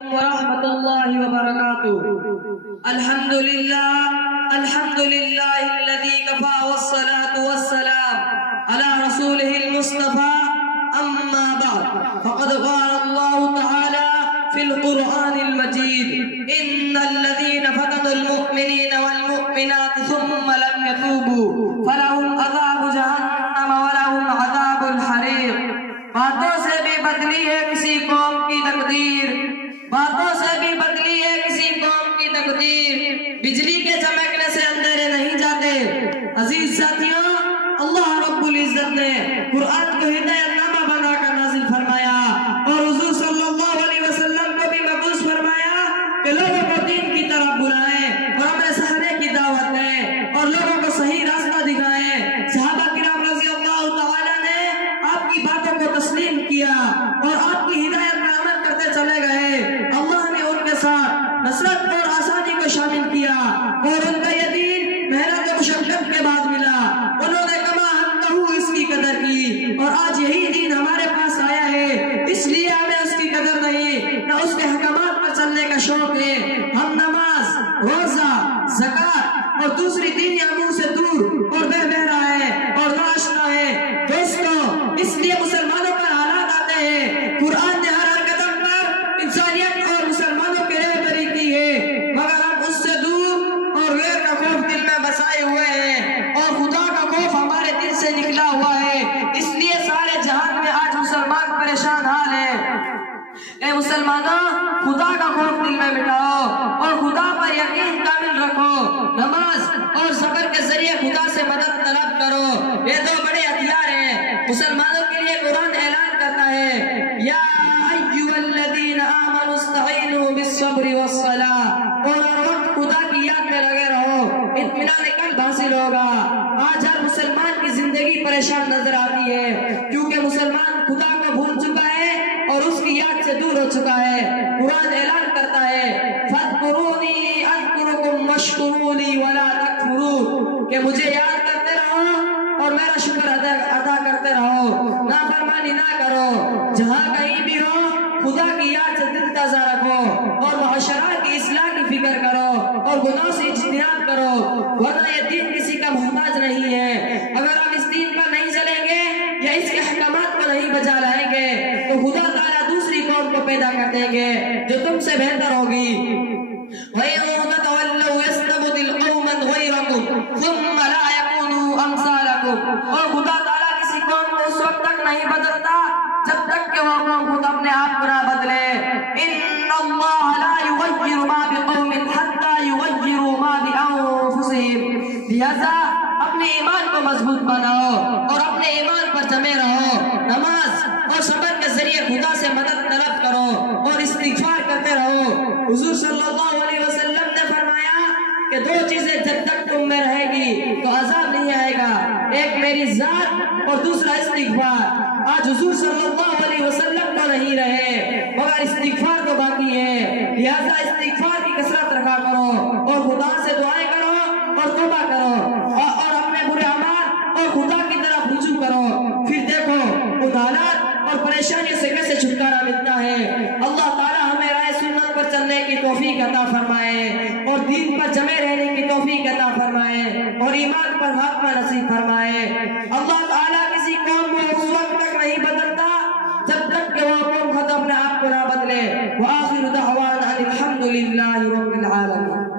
ورحمة الله وبركاته. الحمد لله الذي كفى والصلاة والسلام على رسوله المصطفى. أما بعد فقد قال الله تعالى في القرآن المجيد: إن الذين فتنوا المؤمنين والمؤمنات ثم لم يتوبوا فلهم عذاب جهنم ولهم عذاب الحريق. باتوں سے بھی بدلی ہے کسی قوم کی تقدیر، باتوں سے بھی بدلی ہے کسی قوم کی تقدیر، بجلی کے چمکنے سے اندھیرے نہیں جاتے۔ عزیز ساتھیوں، اللہ رب العزت نے قرآن کو ہدایت نامہ بنا کر نازل فرمایا اور حضور صلی اللہ علیہ وسلم کو بھی مبعوث فرمایا کہ لوگوں کو دین کی طرف بلائیں اور ہمیں سہنے کی دعوت دیں اور لوگوں کو صحیح راستہ دکھائیں۔ صحابہ کرام رضی اللہ تعالیٰ نے آپ کی باتوں کو تسلیم کیا اور آپ کی ہدایت پر عمل کرتے چلے گئے۔ اللہ نے ان کے ساتھ نصرت اور آسانی کو شامل کیا اور ان کا یہ دین محنت و مشقت کے بعد ملا۔ انہوں نے کما انہو اس کی قدر کی اور آج یہی دین ہمارے پاس آیا ہے، اس لیے ہمیں اس کی قدر نہیں نہ اس کے حکامات پر چلنے کا شوق ہے۔ ہم نماز، روزہ، زکوٰۃ اور دوسری دینی امور سے دور اور بے بہرا ہے اور ناشنا ہے۔ دوستو، اس لیے مسلمانوں پر حالات آتے ہیں۔ قرآن نے ہر قدم پر انسانیت اور مسلمانوں کے رہبری کی ہے، مگر ہم اس سے دور اور غیر کا خوف دل میں بسائے ہوئے ہیں اور خدا کا خوف ہمارے دل سے نکلا ہوا ہے۔ اس لیے سارے جہان میں آج مسلمان پریشان حال ہے۔ اے مسلمانوں، خدا کا خوف دل میں مٹاؤ اور خدا پر یقین کامل رکھو۔ نماز اور صبر کے ذریعے خدا سے مدد طلب کرو، یہ دو بڑے ہتھیار ہیں۔ مسلمانوں کے لیے قرآن اعلان کرتا ہے: یا ایھا الذین آمنوا استعینوا بالصبر والصلاۃ، اور ہر وقت خدا کی یاد میں لگے رہو، اطمینان قلب حاصل ہوگا۔ آج ہر مسلمان کی زندگی پریشان نظر آتی ہے کیونکہ مسلمان خدا کو بھول چکا ہے اور اس کی یاد سے دور ہو چکا ہے۔ قرآن اعلان کرتا ہے: فاذکرونی اذکرکم واشکروا لی ولا تکفرون، کہ مجھے یاد کرتے رہو اور میرا شکر ادا کرتے رہو، نافرمانی نہ کرو۔ جہاں کہیں بھی ہو، خدا کی یاد سے دل تازہ رکھو اور معاشرہ کی اصلاح کی فکر کرو اور گناہوں سے اجتناب کرو، ورنہ یہ دین کسی کا محتاج نہیں ہے۔ اگر ہم اس دین پر نہیں چلیں گے یا اس کے احکامات کو نہیں بجا لائیں گے تو خدا تعالیٰ دوسری قوم کو پیدا کر دیں گے جو تم سے بہتر ہوگی۔ وَإِن تَتَوَلَّوْا يَسْتَبْدِلْ قَوْمًا غَيْرَكُمْ ثُمَّ لَا يَكُونُوا أَمْثَالَكُمْ، اور خدا تعالیٰ کسی قوم کو اس وقت تک نہیں بدلتا جب تک کہ وہ قوم خود اپنے آپ کو نہ بدلے۔ إِنَّ اللَّهَ لَا يُغَيِّرُ مَا بِقَوْمٍ حَتَّى يُغَيِّرُوا مَا بِأَنفُسِهِمْ، لہذا اپنے ایمان کو مضبوط بناؤ اور اپنے ایمان پر جمے رہو۔ نماز اور صبر کے ذریعے خدا سے مدد طلب کرو اور استغفار کرتے رہو۔ حضور صلی اللہ علیہ وسلم نے فرمایا کہ دو چیزیں جب تک تم میں رہے گی تو عذاب نہیں آئے گا، ایک میری ذات اور دوسرا استغفار۔ آج حضور صلی اللہ علیہ وسلم تو نہیں رہے مگر استغفار تو باقی ہے، لہذا استغفار کی کثرت رکھا کرو اور خدا سے دعائیں کرو اور توبہ کرو اور اپنے برے اعمال اور خدا کی طرف رجوع کرو، پھر دیکھو ان حالات اور پریشانیوں سے کیسے چھٹکارا ملتا ہے۔ اللہ تعالیٰ ہمیں راہ سنت پر چلنے کی توفیق عطا فرمائے اور دین پر جمے رہنے کی توفیق عطا فرمائے اور ایمان پر خاتمہ نصیب فرمائے۔ اللہ تعالیٰ کسی قوم کو اس وقت تک نہیں بدلتا جب تک کہ وہ قوم خود اپنے آپ کو نہ بدلے۔ وآخر دعوانا الحمد للہ رب العالمین۔